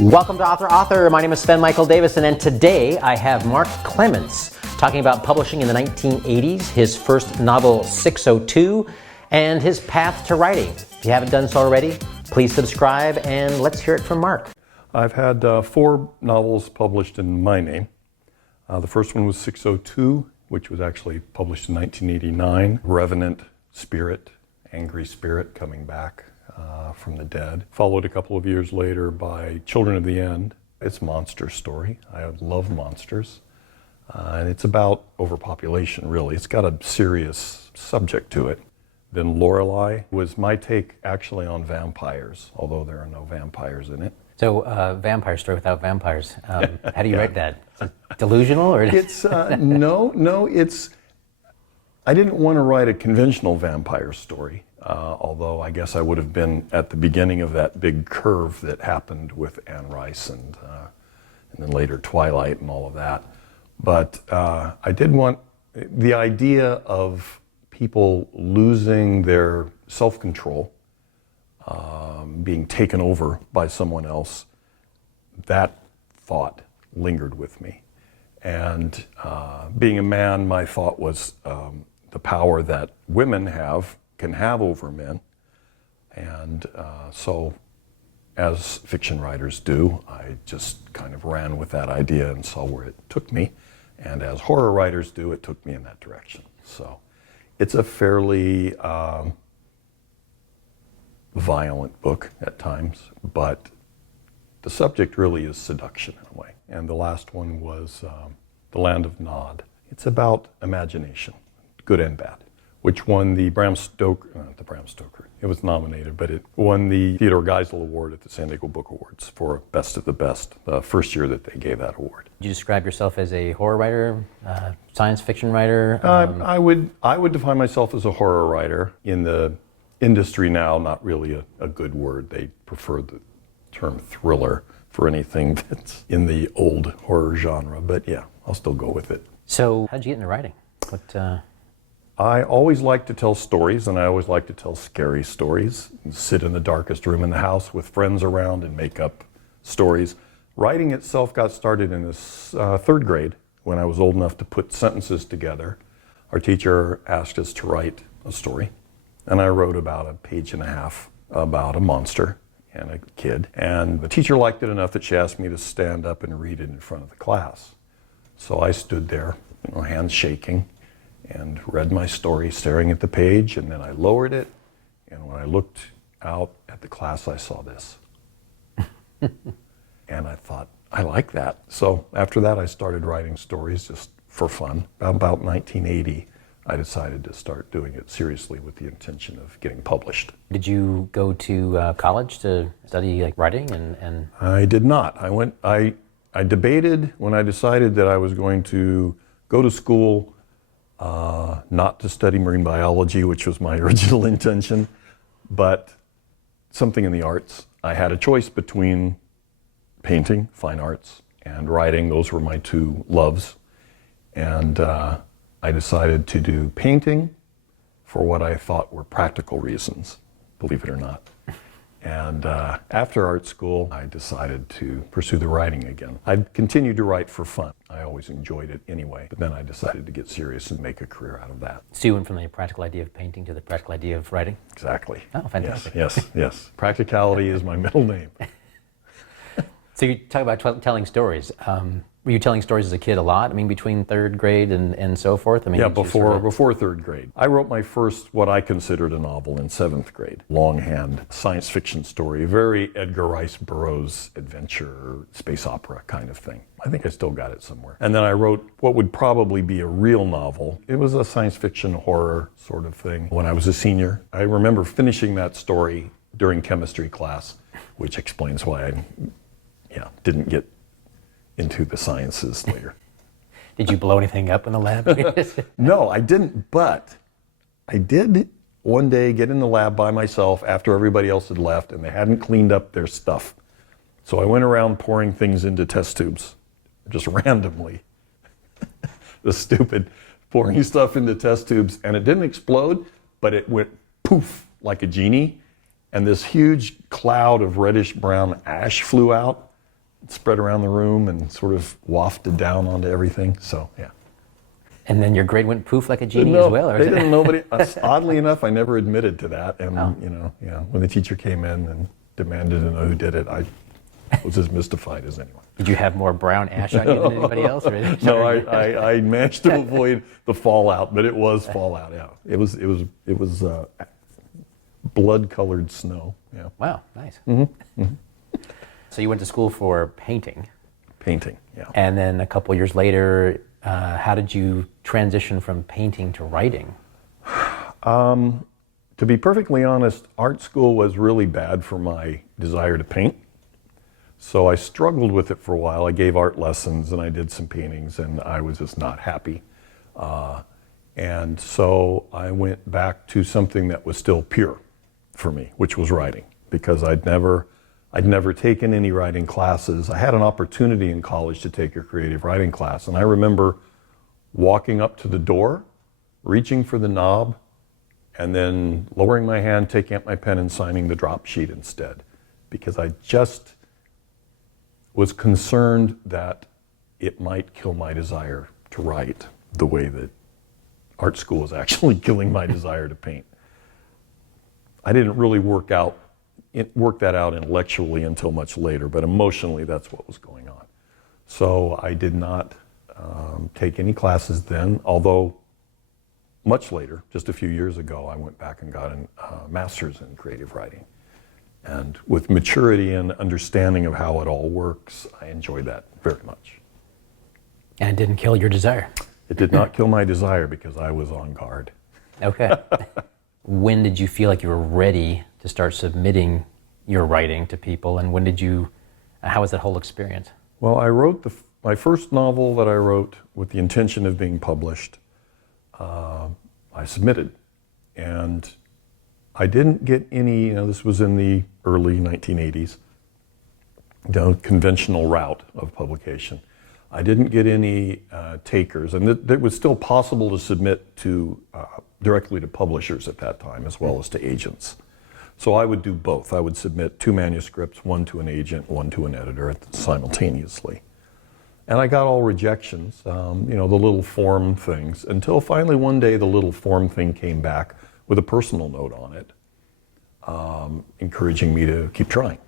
Welcome to Author. My name is Sven Davison, and today I have Mark Clements talking about publishing in the 1980s, his first novel 602, and his path to writing. If you haven't done so already, please subscribe and let's hear it from Mark. I've had 4 novels published in my name. The first one was 602, which was actually published in 1989. Revenant spirit, angry spirit coming back from the dead. Followed a couple of years later by Children of the End. It's a monster story. I love monsters. And it's about overpopulation, really. It's got a serious subject to it. Then Lorelei was my take actually on vampires, although there are no vampires in it. So, vampire story without vampires. How do you write that? Is it delusional or? It's it's. I didn't want to write a conventional vampire story, although I guess I would have been at the beginning of that big curve that happened with Anne Rice and then later Twilight and all of that. But I did want the idea of people losing their self-control, being taken over by someone else. That thought lingered with me. And being a man, my thought was the power that women can have over men. And so, as fiction writers do, I just kind of ran with that idea and saw where it took me. And as horror writers do, it took me in that direction. So it's a fairly violent book at times, but the subject really is seduction in a way. And the last one was The Land of Nod. It's about imagination, good and bad, which won the Bram Stoker, it was nominated, but it won the Theodore Geisel Award at the San Diego Book Awards for Best of the Best, the first year that they gave that award. Do you describe yourself as a horror writer, science fiction writer? I would define myself as a horror writer. In the industry now, not really a good word. They prefer the term thriller for anything that's in the old horror genre, but yeah, I'll still go with it. So, how'd you get into writing? I always like to tell stories, and I always like to tell scary stories. Sit in the darkest room in the house with friends around and make up stories. Writing itself got started in this 3rd grade when I was old enough to put sentences together. Our teacher asked us to write a story, and I wrote about 1.5 pages about a monster and a kid. And the teacher liked it enough that she asked me to stand up and read it in front of the class. So I stood there, hands shaking, and read my story, staring at the page, and then I lowered it, and when I looked out at the class, I saw this. And I thought, I like that. So after that, I started writing stories just for fun. About 1980, I decided to start doing it seriously with the intention of getting published. Did you go to college to study writing? And I did not. I debated when I decided that I was going to go to school not to study marine biology, which was my original intention, but something in the arts. I had a choice between painting, fine arts, and writing. Those were my 2 loves. And I decided to do painting for what I thought were practical reasons, believe it or not. And after art school, I decided to pursue the writing again. I'd continued to write for fun. I always enjoyed it anyway, but then I decided to get serious and make a career out of that. So you went from the practical idea of painting to the practical idea of writing? Exactly. Oh, fantastic. Yes. Practicality is my middle name. So you talk about telling stories. Were you telling stories as a kid a lot? I mean, between 3rd grade and so forth? Yeah, before 3rd grade. I wrote my first, what I considered a novel, in 7th grade. Longhand science fiction story, very Edgar Rice Burroughs adventure, space opera kind of thing. I think I still got it somewhere. And then I wrote what would probably be a real novel. It was a science fiction horror sort of thing when I was a senior. I remember finishing that story during chemistry class, which explains why I didn't get into the sciences later. Did you blow anything up in the lab? No, I didn't, but I did one day get in the lab by myself after everybody else had left and they hadn't cleaned up their stuff. So I went around pouring things into test tubes, just randomly. The stupid pouring stuff into test tubes, and it didn't explode, but it went poof like a genie, and this huge cloud of reddish brown ash flew out. spread around the room and sort of wafted down onto everything. So, yeah. And then your grade went poof like a genie as well? Or they didn't. Nobody. Oddly enough, I never admitted to that. And when the teacher came in and demanded to know who did it, I was as mystified as anyone. Did you have more brown ash on you than anybody else? Or No, I managed to avoid the fallout, but it was fallout. Yeah, it was blood-colored snow. Yeah. Wow, nice. Mm-hmm. Mm-hmm. So you went to school for painting. Painting, yeah. And then a couple years later, how did you transition from painting to writing? To be perfectly honest, art school was really bad for my desire to paint. So I struggled with it for a while. I gave art lessons and I did some paintings and I was just not happy. And so I went back to something that was still pure for me, which was writing, because I'd never taken any writing classes. I had an opportunity in college to take a creative writing class, and I remember walking up to the door, reaching for the knob, and then lowering my hand, taking up my pen and signing the drop sheet instead, because I just was concerned that it might kill my desire to write the way that art school is actually killing my desire to paint. I didn't really work that out intellectually until much later, but emotionally that's what was going on. So I did not take any classes then, although much later, just a few years ago, I went back and got a master's in creative writing. And with maturity and understanding of how it all works, I enjoyed that very much. And it didn't kill your desire? It did not kill my desire because I was on guard. Okay. When did you feel like you were ready to start submitting your writing to people, and how was that whole experience? Well, I wrote my first novel that I wrote with the intention of being published. I submitted, and I didn't get any, this was in the early 1980s, conventional route of publication. I didn't get any takers, and it was still possible to submit directly to publishers at that time, as well as to agents. So I would do both. I would submit 2 manuscripts, one to an agent, one to an editor simultaneously. And I got all rejections, the little form things, until finally one day the little form thing came back with a personal note on it, encouraging me to keep trying.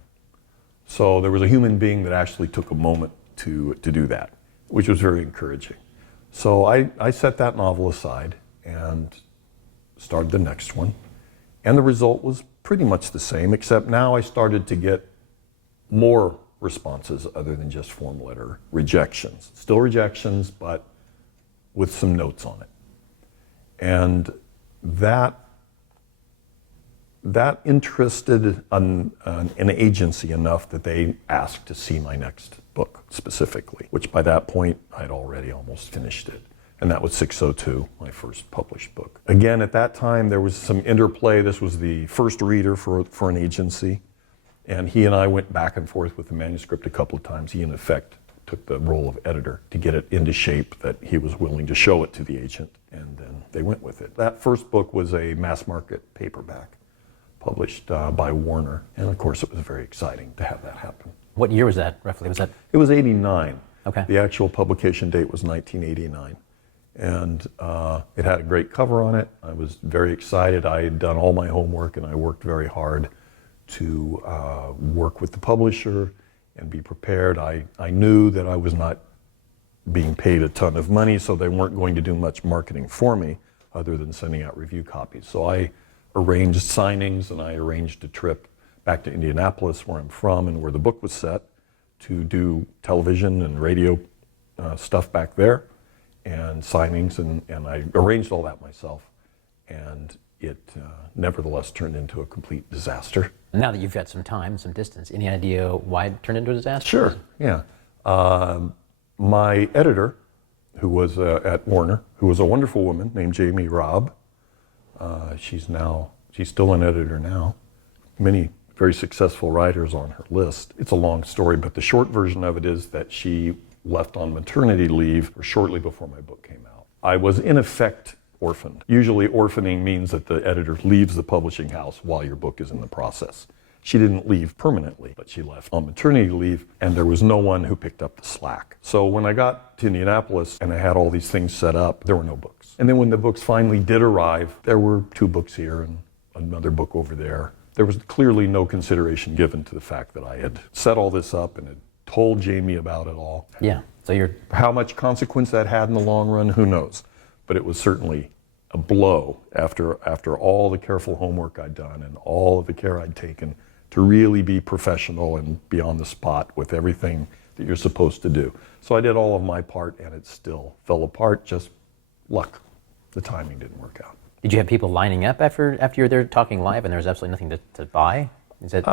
So there was a human being that actually took a moment to do that, which was very encouraging. So I set that novel aside and started the next one. And the result was pretty much the same, except now I started to get more responses other than just form letter rejections. Still rejections, but with some notes on it. And that interested an agency enough that they asked to see my next book specifically, which by that point I'd already almost finished it. And that was 602, my first published book. Again, at that time there was some interplay. This was the first reader for an agency, and he and I went back and forth with the manuscript a couple of times. He in effect took the role of editor to get it into shape that he was willing to show it to the agent, and then they went with it. That first book was a mass market paperback, published by Warner, and of course it was very exciting to have that happen. What year was that, roughly? It was 89. Okay. The actual publication date was 1989. And it had a great cover on it. I was very excited. I had done all my homework and I worked very hard to work with the publisher and be prepared. I knew that I was not being paid a ton of money, so they weren't going to do much marketing for me other than sending out review copies. So I arranged signings and I arranged a trip back to Indianapolis, where I'm from and where the book was set, to do television and radio stuff back there, and signings, and I arranged all that myself, and it nevertheless turned into a complete disaster. Now that you've got some time, some distance, any idea why it turned into a disaster? Sure, yeah. My editor, who was at Warner, who was a wonderful woman named Jamie Robb, she's still an editor now, many very successful writers on her list. It's a long story, but the short version of it is that she left on maternity leave shortly before my book came out. I was in effect orphaned. Usually orphaning means that the editor leaves the publishing house while your book is in the process. She didn't leave permanently, but she left on maternity leave, and there was no one who picked up the slack. So when I got to Indianapolis and I had all these things set up, there were no books. And then when the books finally did arrive, there were 2 books here and another book over there. There was clearly no consideration given to the fact that I had set all this up and had told Jamie about it all. Yeah, so you're... How much consequence that had in the long run, who knows? But it was certainly a blow after all the careful homework I'd done and all of the care I'd taken to really be professional and be on the spot with everything that you're supposed to do. So I did all of my part and it still fell apart, just luck. The timing didn't work out. Did you have people lining up after you were there talking live and there was absolutely nothing to buy? Is it...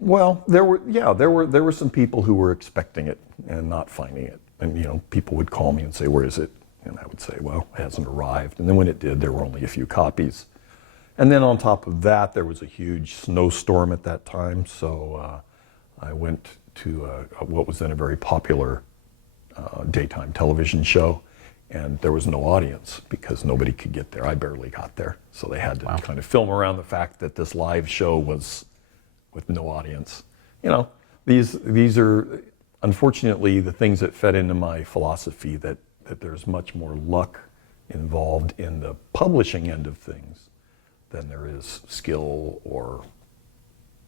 Well, there were some people who were expecting it and not finding it. And people would call me and say, "Where is it?" And I would say, "Well, it hasn't arrived." And then when it did, there were only a few copies. And then on top of that, there was a huge snowstorm at that time. So I went to what was then a very popular daytime television show. And there was no audience because nobody could get there. I barely got there. So they had to kind of film around the fact that this live show was with no audience. These are unfortunately the things that fed into my philosophy that there's much more luck involved in the publishing end of things than there is skill or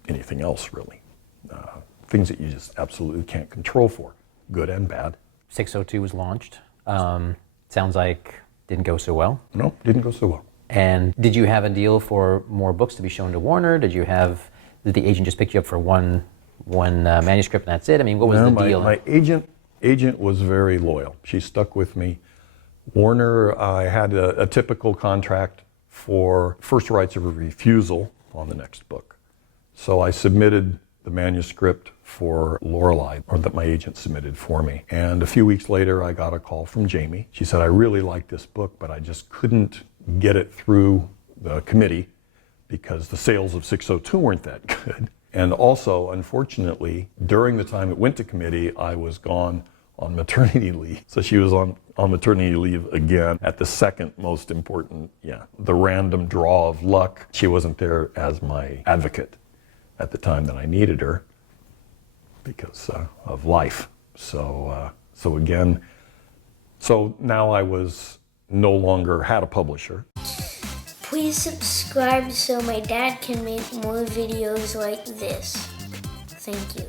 anything else, really. Things that you just absolutely can't control for, good and bad. 602 was launched. Sounds like didn't go so well. No, didn't go so well. And did you have a deal for more books to be shown to Warner? Did the agent just pick you up for one manuscript and that's it? I mean, what was the deal? My agent was very loyal. She stuck with me. Warner, I had a typical contract for first rights of refusal on the next book. So I submitted the manuscript for Lorelei, or that my agent submitted for me. And a few weeks later, I got a call from Jamie. She said, "I really like this book, but I just couldn't get it through the committee because the sales of 602 weren't that good. And also, unfortunately, during the time it went to committee, I was gone on maternity leave." So she was on maternity leave again at the second most important, the random draw of luck. She wasn't there as my advocate at the time that I needed her because of life. So now I was no longer had a publisher. Please subscribe so my dad can make more videos like this. Thank you.